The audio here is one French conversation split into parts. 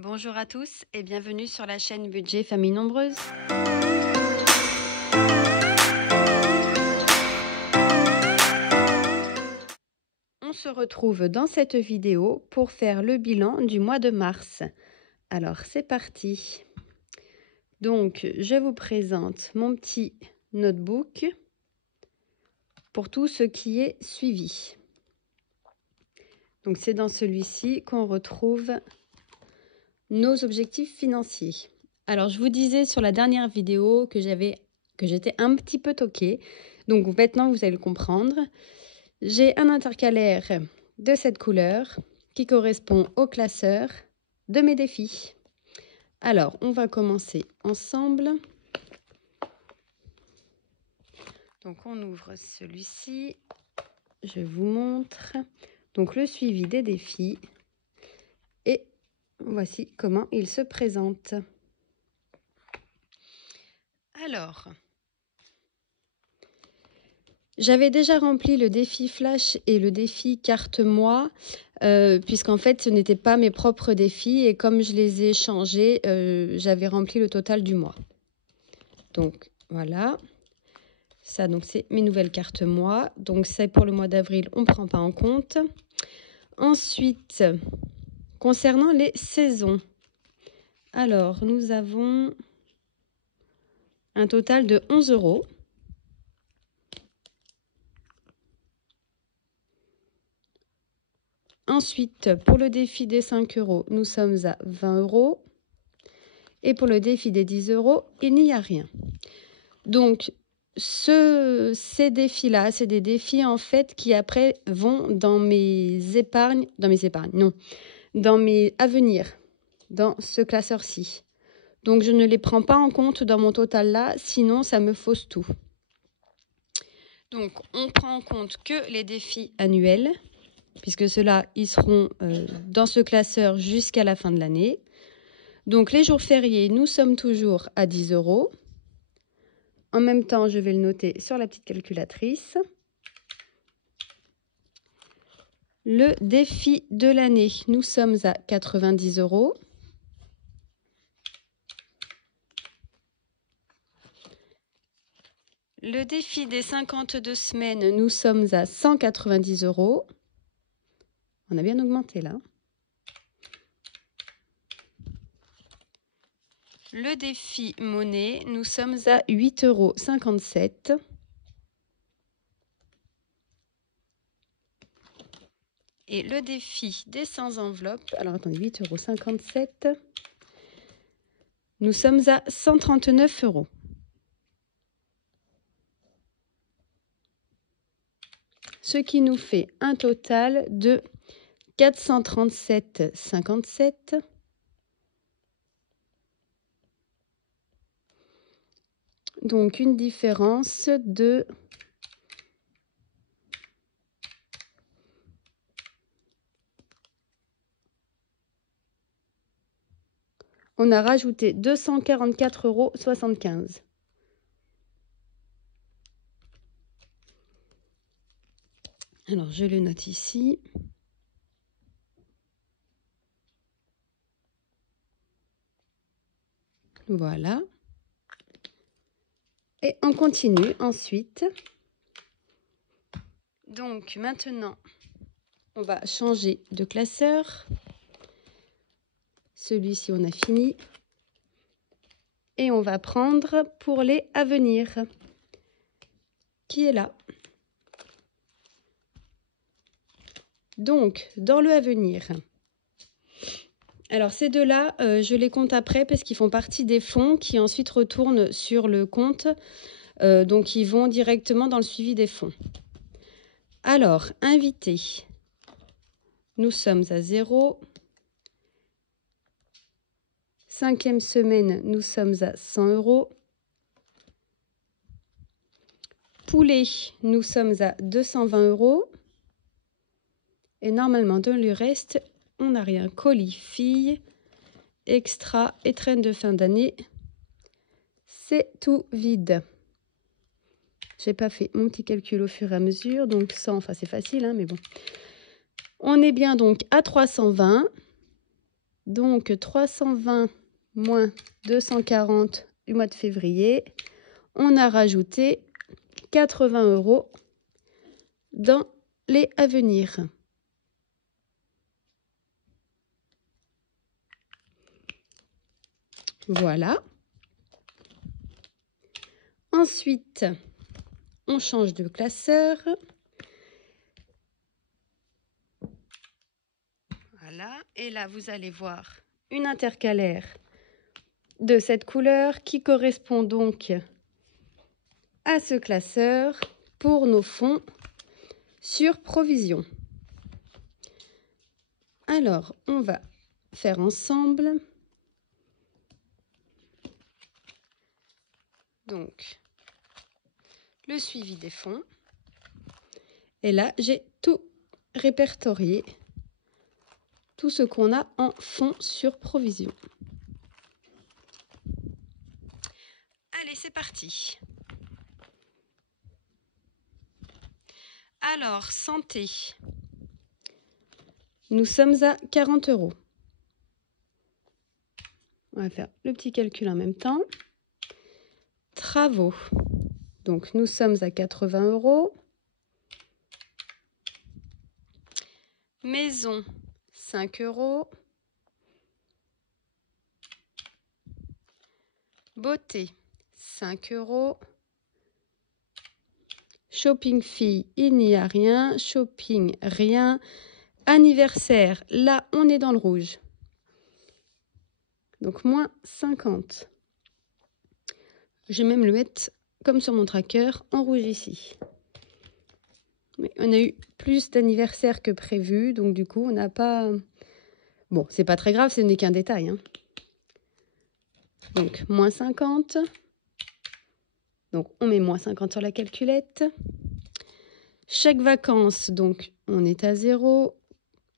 Bonjour à tous et bienvenue sur la chaîne Budget Famille Nombreuse. On se retrouve dans cette vidéo pour faire le bilan du mois de mars. Alors c'est parti. Donc je vous présente mon petit notebook pour tout ce qui est suivi. Donc c'est dans celui-ci qu'on retrouve nos objectifs financiers. Alors je vous disais sur la dernière vidéo que j'étais un petit peu toquée. Donc maintenant vous allez le comprendre. J'ai un intercalaire de cette couleur qui correspond au classeur de mes défis. Alors on va commencer ensemble. Donc on ouvre celui-ci. Je vous montre. Donc le suivi des défis. Et voici comment il se présente. Alors, j'avais déjà rempli le défi flash et le défi carte moi, puisqu'en fait ce n'étaient pas mes propres défis et comme je les ai changés, j'avais rempli le total du mois. Donc voilà, ça donc c'est mes nouvelles cartes moi, donc c'est pour le mois d'avril, on ne prend pas en compte. Ensuite, concernant les saisons, alors nous avons un total de 11 €. Ensuite, pour le défi des 5 €, nous sommes à 20 €. Et pour le défi des 10 €, il n'y a rien. Donc, ces défis-là, c'est des défis en fait qui après vont dans mes épargnes, dans mes avenirs, dans ce classeur-ci. Donc, je ne les prends pas en compte dans mon total là, sinon ça me fausse tout. Donc, on prend en compte que les défis annuels, puisque ceux-là, ils seront dans ce classeur jusqu'à la fin de l'année. Donc, les jours fériés, nous sommes toujours à 10 €. En même temps, je vais le noter sur la petite calculatrice. Le défi de l'année, nous sommes à 90 €. Le défi des 52 semaines, nous sommes à 190 €. On a bien augmenté là. Le défi monnaie, nous sommes à 8,57 €. Et le défi des 100 enveloppes, alors attendez, 8,57 €. Nous sommes à 139 €. Ce qui nous fait un total de 437,57 €. Donc, une différence de on a rajouté 244,75 €. Alors, je le note ici. Voilà. Et on continue ensuite. Donc, maintenant, on va changer de classeur. Celui-ci, on a fini. Et on va prendre pour les à venir, qui est là. Donc, dans le à venir, alors ces deux-là, je les compte après parce qu'ils font partie des fonds qui ensuite retournent sur le compte. Donc, ils vont directement dans le suivi des fonds. Alors, invités, nous sommes à 0. 5e semaine, nous sommes à 100 €. Poulet, nous sommes à 220 €. Et normalement, dans le reste, on n'a rien. Colis, filles, extra et traîne de fin d'année. C'est tout vide. J'ai pas fait mon petit calcul au fur et à mesure. Donc 100, enfin c'est facile, hein, mais bon. On est bien donc à 320. Donc 320 moins 240 du mois de février. On a rajouté 80 € dans les à venir. Voilà. Ensuite, on change de classeur. Voilà. Et là, vous allez voir une intercalaire de cette couleur qui correspond donc à ce classeur pour nos fonds sur provision. Alors, on va faire ensemble. Donc, le suivi des fonds. Et là, j'ai tout répertorié, tout ce qu'on a en fonds sur provision. Allez, c'est parti. Alors, santé. Nous sommes à 40 €. On va faire le petit calcul en même temps. Travaux. Donc, nous sommes à 80 €. Maison, 5 €. Beauté, 5 €. Shopping fille, il n'y a rien. Shopping, rien. Anniversaire, là, on est dans le rouge. Donc, moins 50. Je vais même le mettre, comme sur mon tracker, en rouge ici. Mais on a eu plus d'anniversaires que prévu, donc du coup, on n'a pas... Bon, c'est pas très grave, ce n'est qu'un détail. Hein. Donc, moins 50. Donc, on met moins 50 sur la calculette. Chaque vacances, donc, on est à 0.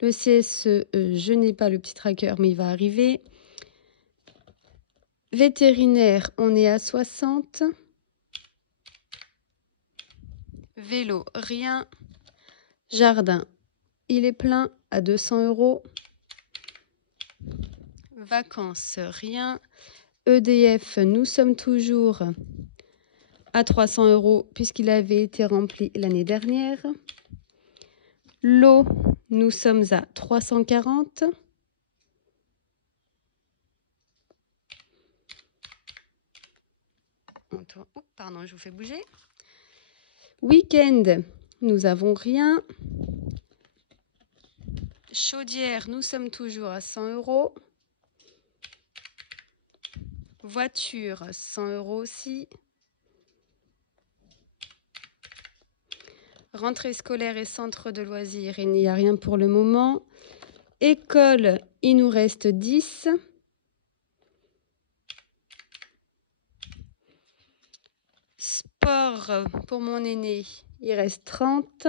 Le CSE, je n'ai pas le petit tracker, mais il va arriver. Vétérinaire, on est à 60. Vélo, rien. Jardin, il est plein à 200 €. Vacances, rien. EDF, nous sommes toujours à 300 € puisqu'il avait été rempli l'année dernière. L'eau, nous sommes à 340. Pardon, je vous fais bouger. Week-end, nous avons rien. Chaudière, nous sommes toujours à 100 €. Voiture, 100 € aussi. Rentrée scolaire et centre de loisirs, il n'y a rien pour le moment. École, il nous reste 10. Sport, pour mon aîné, il reste 30.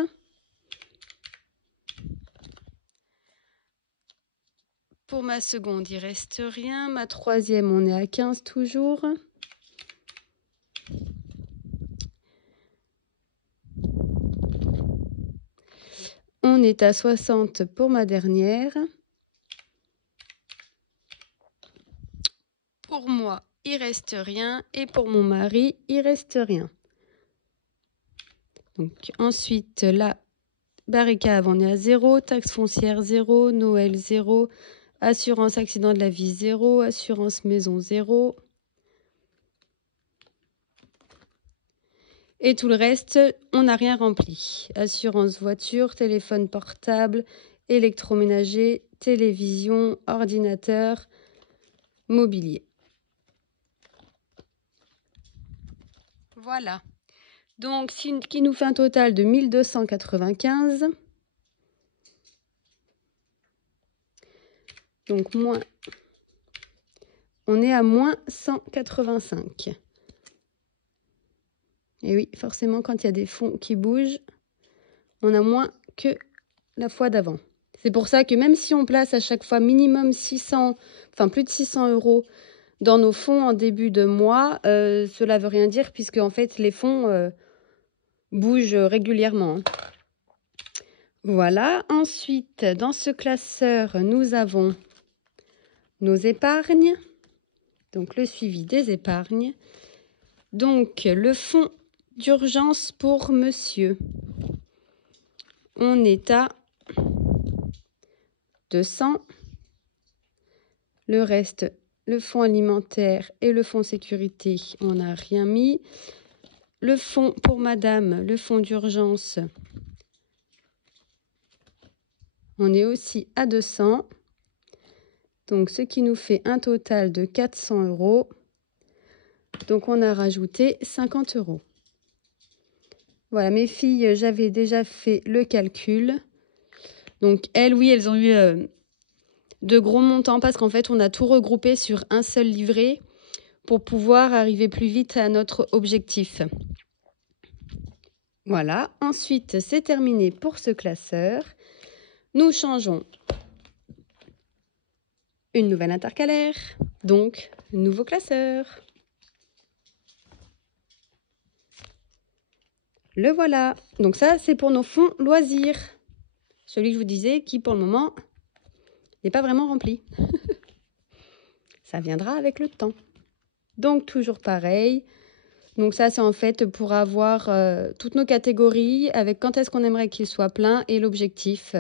Pour ma seconde, il reste rien. Ma troisième, on est à 15 toujours. On est à 60 pour ma dernière. Pour moi, il reste rien. Et pour mon mari, il reste rien. Donc, ensuite, la barricade, on est à 0. Taxe foncière, 0. Noël, 0. Assurance accident de la vie, 0. Assurance maison, 0. Et tout le reste, on n'a rien rempli. Assurance voiture, téléphone portable, électroménager, télévision, ordinateur, mobilier. Voilà. Donc, ce qui nous fait un total de 1295. Donc, moins, on est à moins 185. Et oui, forcément, quand il y a des fonds qui bougent, on a moins que la fois d'avant. C'est pour ça que même si on place à chaque fois minimum 600, enfin plus de 600 € dans nos fonds en début de mois, cela ne veut rien dire puisque en fait les fonds bougent régulièrement. Voilà. Ensuite, dans ce classeur, nous avons nos épargnes, donc le suivi des épargnes. Donc le fonds d'urgence pour monsieur, on est à 200. Le reste, le fonds alimentaire et le fonds sécurité, on n'a rien mis. Le fonds pour madame, le fonds d'urgence, on est aussi à 200. Donc, ce qui nous fait un total de 400 €. Donc, on a rajouté 50 €. Voilà, mes filles, j'avais déjà fait le calcul. Donc, elles, oui, elles ont eu de gros montants parce qu'en fait, on a tout regroupé sur un seul livret pour pouvoir arriver plus vite à notre objectif. Voilà, ensuite, c'est terminé pour ce classeur. Nous changeons une nouvelle intercalaire, donc nouveau classeur. Le voilà. Donc ça, c'est pour nos fonds loisirs. Celui que je vous disais qui, pour le moment, n'est pas vraiment rempli. Ça viendra avec le temps. Donc, toujours pareil. Donc ça, c'est en fait pour avoir toutes nos catégories avec quand est-ce qu'on aimerait qu'il soit plein et l'objectif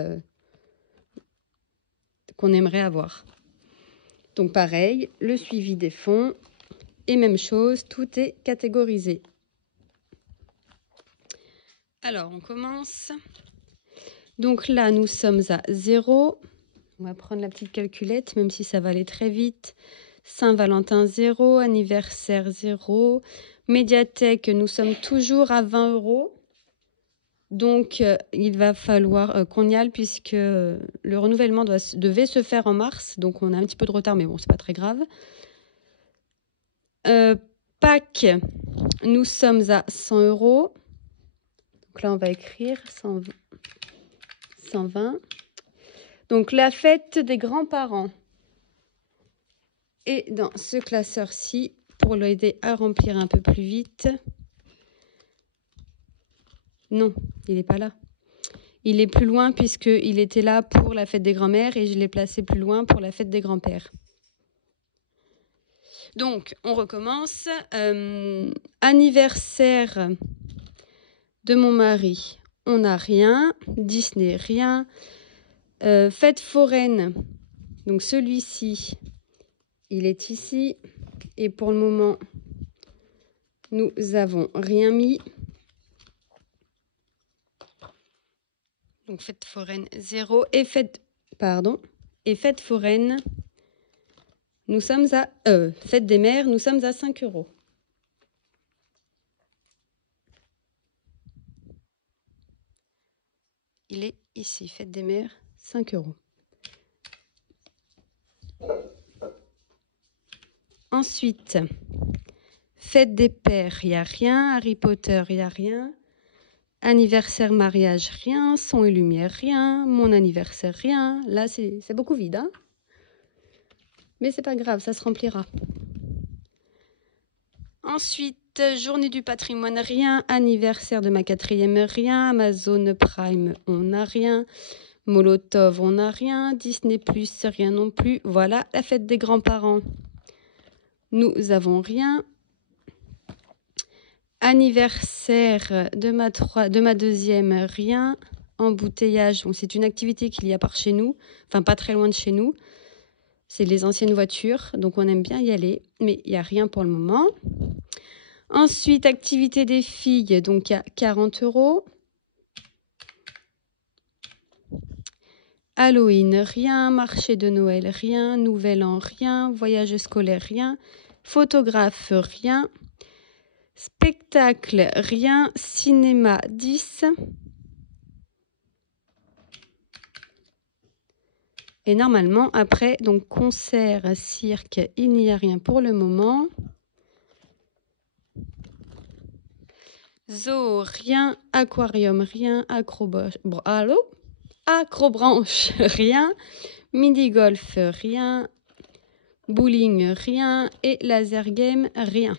qu'on aimerait avoir. Donc pareil, le suivi des fonds et même chose, tout est catégorisé. Alors, on commence. Donc là, nous sommes à 0. On va prendre la petite calculette, même si ça va aller très vite. Saint-Valentin 0, anniversaire 0. Médiathèque, nous sommes toujours à 20 €. Donc, il va falloir qu'on y aille puisque le renouvellement devait se faire en mars. Donc, on a un petit peu de retard, mais bon, c'est pas très grave. Pâques, nous sommes à 100 €. Donc là, on va écrire 120. Donc, la fête des grands-parents est dans ce classeur-ci pour l'aider à remplir un peu plus vite. Non, il n'est pas là. Il est plus loin puisqu'il était là pour la fête des grands-mères et je l'ai placé plus loin pour la fête des grands-pères. Donc, on recommence. Anniversaire de mon mari, on n'a rien. Disney, rien. Fête foraine, donc celui-ci, il est ici. Et pour le moment, nous avons rien mis. Donc fête foraine 0 et fête foraine, nous sommes à fête des mères, nous sommes à 5 €. Il est ici, fête des mères, 5 €. Ensuite, fête des pères, il n'y a rien. Harry Potter, il n'y a rien. Anniversaire, mariage, rien. Son et lumière, rien. Mon anniversaire, rien. Là, c'est beaucoup vide, hein? Mais c'est pas grave, ça se remplira. Ensuite, journée du patrimoine, rien. Anniversaire de ma 4e, rien. Amazon Prime, on n'a rien. Molotov, on n'a rien. Disney+, rien non plus. Voilà, la fête des grands-parents, nous avons rien. Anniversaire de ma 2e, rien. Embouteillage, bon, c'est une activité qu'il y a par chez nous, enfin pas très loin de chez nous. C'est les anciennes voitures, donc on aime bien y aller, mais il n'y a rien pour le moment. Ensuite, activité des filles, donc il y a 40 €. Halloween, rien. Marché de Noël, rien. Nouvel An, rien. Voyage scolaire, rien. Photographe, rien. Spectacle, rien. Cinéma, 10. Et normalement, après, donc concert, cirque, il n'y a rien pour le moment. Zoo, rien. Aquarium, rien. Acrobranche, rien. Midi-golf, rien. Bowling, rien. Et laser game, rien.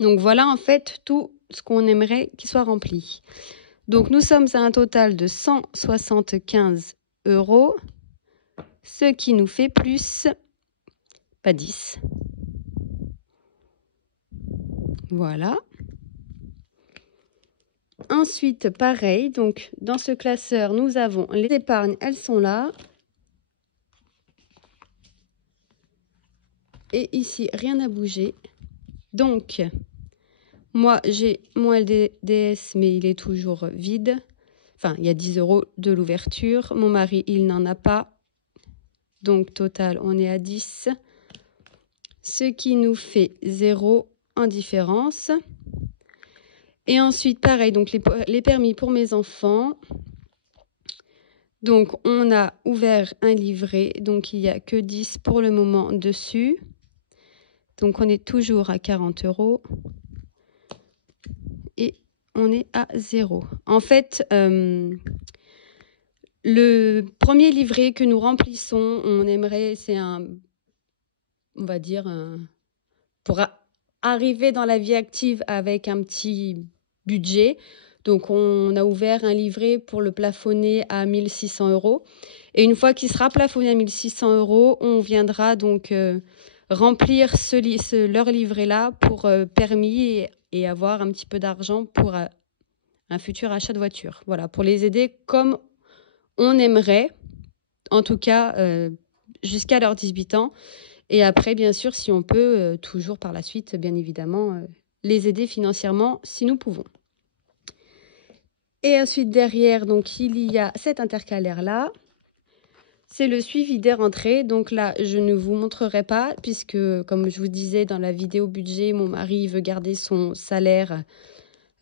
Donc voilà en fait tout ce qu'on aimerait qu'il soit rempli. Donc nous sommes à un total de 175 €, ce qui nous fait plus pas 10. Voilà. Ensuite, pareil, donc dans ce classeur, nous avons les épargnes, elles sont là. Et ici, rien n'a bougé. Donc, moi, j'ai mon LDDS, mais il est toujours vide. Enfin, il y a 10 € de l'ouverture. Mon mari, il n'en a pas. Donc, total, on est à 10. Ce qui nous fait 0 en différence. Et ensuite, pareil, donc les permis pour mes enfants. Donc, on a ouvert un livret. Donc, il n'y a que 10 pour le moment dessus. Donc, on est toujours à 40 €. Et on est à 0. En fait, le premier livret que nous remplissons, on aimerait, c'est on va dire, pour arriver dans la vie active avec un petit budget. Donc, on a ouvert un livret pour le plafonner à 1 600 €. Et une fois qu'il sera plafonné à 1 600 €, on viendra donc remplir leur livret-là pour permis et avoir un petit peu d'argent pour un futur achat de voiture. Voilà, pour les aider comme on aimerait, en tout cas jusqu'à leurs 18 ans. Et après, bien sûr, si on peut, toujours par la suite, bien évidemment, les aider financièrement si nous pouvons. Et ensuite, derrière, donc, il y a cet intercalaire-là. C'est le suivi des rentrées. Donc là, je ne vous montrerai pas puisque, comme je vous disais dans la vidéo budget, mon mari veut garder son salaire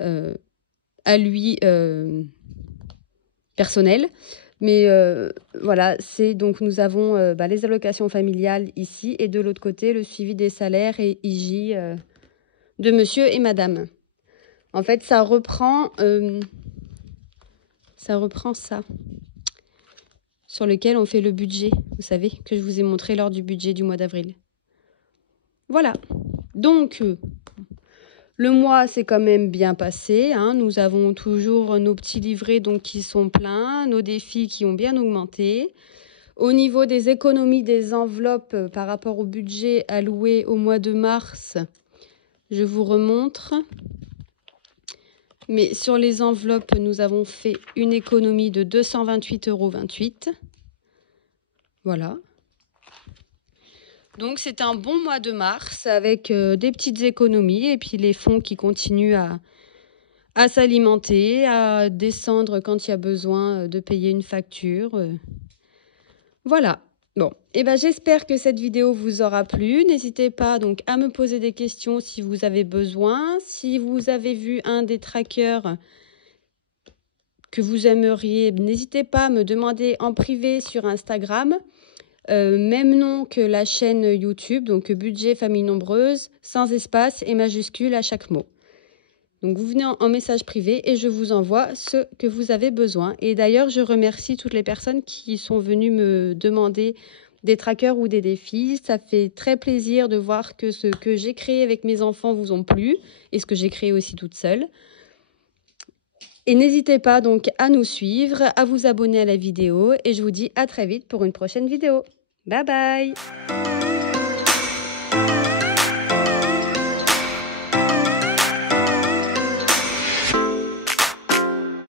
à lui personnel. Mais voilà, c'est donc nous avons les allocations familiales ici et de l'autre côté, le suivi des salaires et IJ de monsieur et madame. En fait, ça reprend ça, sur lequel on fait le budget, vous savez, que je vous ai montré lors du budget du mois d'avril. Voilà. Donc, le mois s'est quand même bien passé. Hein. Nous avons toujours nos petits livrets donc, qui sont pleins, nos défis qui ont bien augmenté. Au niveau des économies des enveloppes par rapport au budget alloué au mois de mars, je vous remontre. Mais sur les enveloppes, nous avons fait une économie de 228,28 €. Voilà. Donc, c'est un bon mois de mars avec des petites économies et puis les fonds qui continuent à s'alimenter, à descendre quand il y a besoin de payer une facture. Voilà. Bon, et j'espère que cette vidéo vous aura plu. N'hésitez pas donc à me poser des questions si vous avez besoin. Si vous avez vu un des trackers que vous aimeriez, n'hésitez pas à me demander en privé sur Instagram. Même nom que la chaîne YouTube, donc Budget Famille Nombreuse, sans espace et majuscule à chaque mot. Donc vous venez en message privé et je vous envoie ce que vous avez besoin. Et d'ailleurs, je remercie toutes les personnes qui sont venues me demander des trackers ou des défis. Ça fait très plaisir de voir que ce que j'ai créé avec mes enfants vous ont plu et ce que j'ai créé aussi toute seule. Et n'hésitez pas donc à nous suivre, à vous abonner à la vidéo et je vous dis à très vite pour une prochaine vidéo. Bye bye!